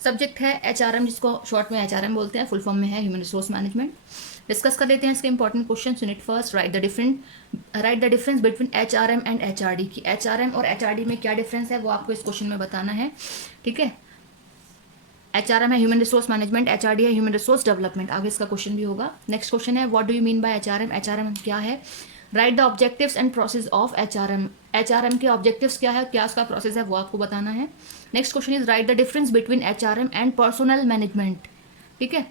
Subject है HRM, जिसको short में एचआरएम बोलते हैं, फुल फॉर्म में है ह्यूमन रिसोर्स मैनेजमेंट। डिस्कस कर लेते हैं इसके important question. Unit first, right the difference between HRM and HRD. की एचआरएम और एचआरडी में क्या डिफरेंस है वो आपको इस क्वेश्चन में बताना है। ठीक है, एचआरएम है ह्यूमन रिसोर्स मैनेजमेंट, एचआरडी है ह्यूमन रिसोर्स डेवलपमेंट। आगे इसका क्वेश्चन भी होगा। नेक्स्ट क्वेश्चन है what do you mean by HRM. HRM क्या है। Right the objectives and process of HRM. HRM के ऑब्जेक्टिव्स क्या है, क्या उसका प्रोसेस है, वो आपको बताना है। Next question is write the difference between HRM and personal management. ठीक है,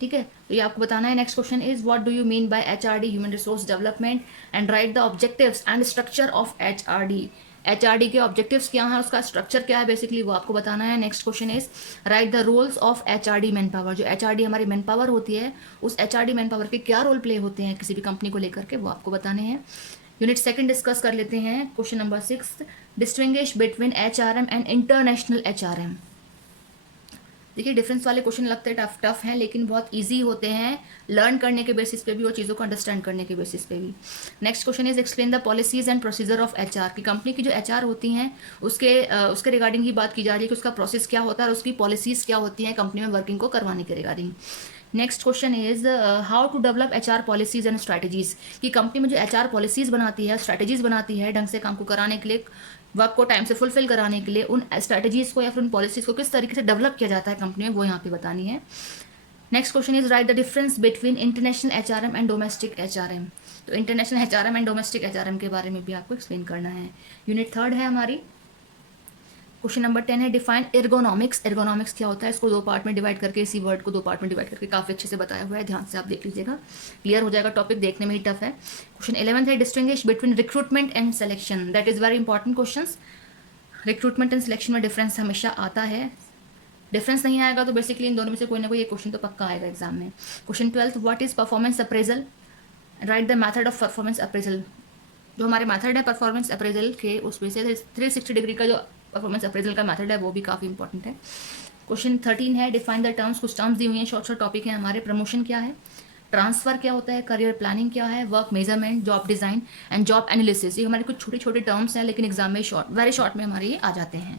ठीक है, तो ये आपको बताना है। Next question is what do you mean by HRD human resource development and right the objectives and structure of HRD. HRD के ऑब्जेक्टिव्स क्या है, उसका स्ट्रक्चर क्या है, बेसिकली वो आपको बताना है। Next question is write the roles of HRD manpower. जो एचआरडी हमारी मैन पावर होती है, उस एचआरडी मैन पावर के क्या रोल प्ले होते हैं किसी भी कंपनी को लेकर के, वो आपको बताने हैं। यूनिट सेकंड डिस्कस कर लेते हैं। Question number 6, distinguish between HRM and international HRM. देखिए, डिफरेंस वाले क्वेश्चन लगते हैं टफ हैं, लेकिन बहुत इजी होते हैं लर्न करने के बेसिस पे भी और चीज़ों को अंडरस्टैंड करने के बेसिस पे भी। Next question is explain the policies and procedure of HR. की कंपनी की जो एचआर होती हैं उसके रिगार्डिंग ही बात की जा रही है कि उसका प्रोसेस क्या होता है और उसकी पॉलिसीज क्या होती हैं कंपनी में वर्किंग को करवाने के regarding. Next question is how to develop HR policies and strategies. की कंपनी में जो एचआर पॉलिसीज बनाती है, स्ट्रैटेजीज बनाती है ढंग से काम को कराने के लिए, वर्क को टाइम से फुलफिल कराने के लिए, उन स्ट्रैटेजीज को या फिर उन पॉलिसीज को किस तरीके से डेवलप किया जाता है कंपनी में, वो यहाँ पे बतानी है। Next question is write the difference between international HRM and domestic HRM. तो international HRM and domestic HRM के बारे में भी आपको एक्सप्लेन करना है। यूनिट थर्ड है हमारी। क्वेश्चन नंबर 10 है डिफाइन एर्गोनॉमिक्स। एर्गोनॉमिक्स क्या होता है, इसको दो पार्ट में डिवाइड करके, इसी वर्ड को दो पार्ट में डिवाइड करके काफ़ी अच्छे से बताया हुआ है, ध्यान से आप देख लीजिएगा, क्लियर हो जाएगा टॉपिक, देखने में ही टफ है। क्वेश्चन 11 है distinguish between recruitment and selection. That is very important question. Recruitment and selection में डिफरेंस हमेशा आता है, डिफरेंस नहीं आएगा तो बेसिकली इन दोनों में से कोई ना कोई एक क्वेश्चन तो पक्का आएगा एग्जाम में। Question 12, what is performance appraisal. Right the method of performance appraisal. जो हमारे मेथड है परफॉर्मेंस अप्रेजल के, उसमें से 360 डिग्री का जो परफॉर्मेंस अप्रेजल का मेथड है वो भी काफ़ी इंपॉर्टेंट है। क्वेश्चन 13 है डिफाइन द टर्म्स। कुछ टर्म्स दी हुई हैं, शॉर्ट शॉर्ट टॉपिक है हमारे। प्रमोशन क्या है, ट्रांसफर क्या होता है, करियर प्लानिंग क्या है, work measurement, job design and job analysis. ये हमारे कुछ छोटे छोटे टर्म्स हैं, लेकिन एग्जाम में वेरी शॉर्ट में हमारे ये आ जाते हैं।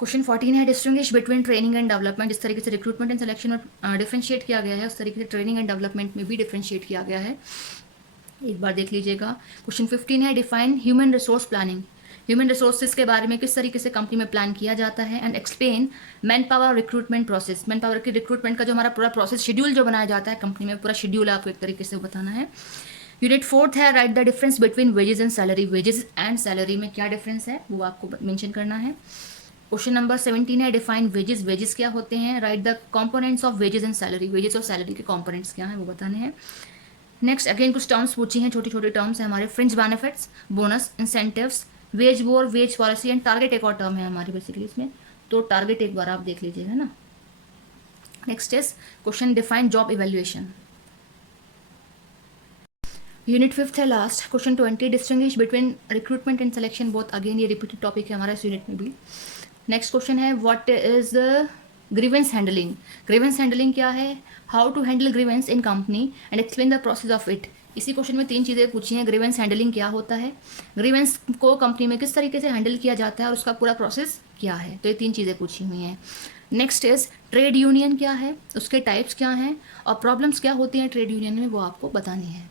क्वेश्चन 14 है distinguish between training and development. जिस तरीके से रिक्रूटमेंट एंड सिलेक्शन में डिफ्रेंशिएट किया गया है, उस तरीके से ट्रेनिंग एंड डेवलपमेंट में भी डिफ्रेंशिएट किया गया है, एक बार देख लीजिएगा। क्वेश्चन 15 है define human resource planning. Human resources के बारे में किस तरीके से कंपनी में प्लान किया जाता है, and explain man power recruitment process. Man power की रिक्रूटमेंट का जो हमारा पूरा प्रोसेस शेड्यूल जो बनाया जाता है कंपनी में, पूरा शेड्यूल आपको एक तरीके से बताना है। यूनिट 4 है right the difference between wages and salary. Wages and salary में क्या डिफरेंस है वो आपको मेंशन करना है। क्वेश्चन नंबर 17 है डिफाइन वेजेस। वेजेस क्या होते हैं, right the components of wages and salary. Wages और सैलरी के कंपोनेंट्स क्या हैं वो बताने हैं। नेक्स्ट अगेन कुछ टर्म्स पूछी हैं, छोटे छोटे टर्म्स हैं हमारे। Fringe benefits, bonus, incentives, wage war, wage policy and target एक और टर्म है हमारी बेसिकली इसमें, तो टारगेट एक बार आप देख लीजिएगा ना। Next is question define job evaluation. Unit 5 है last. Question 20 distinguish between recruitment and selection. बहुत अगेन ये रिपीटेड टॉपिक है हमारा इस यूनिट में भी। नेक्स्ट क्वेश्चन है what is grievance handling. Grievance handling क्या है, how to handle grievance in company and explain the process of it. इसी क्वेश्चन में 3 चीज़ें पूछी हैं। ग्रीवेंस हैंडलिंग क्या होता है, ग्रीवेंस को कंपनी में किस तरीके से हैंडल किया जाता है और उसका पूरा प्रोसेस क्या है, तो ये 3 चीज़ें पूछी हुई हैं। नेक्स्ट इज ट्रेड यूनियन क्या है, उसके टाइप्स क्या हैं और प्रॉब्लम्स क्या होती हैं ट्रेड यूनियन में, वो आपको बतानी है।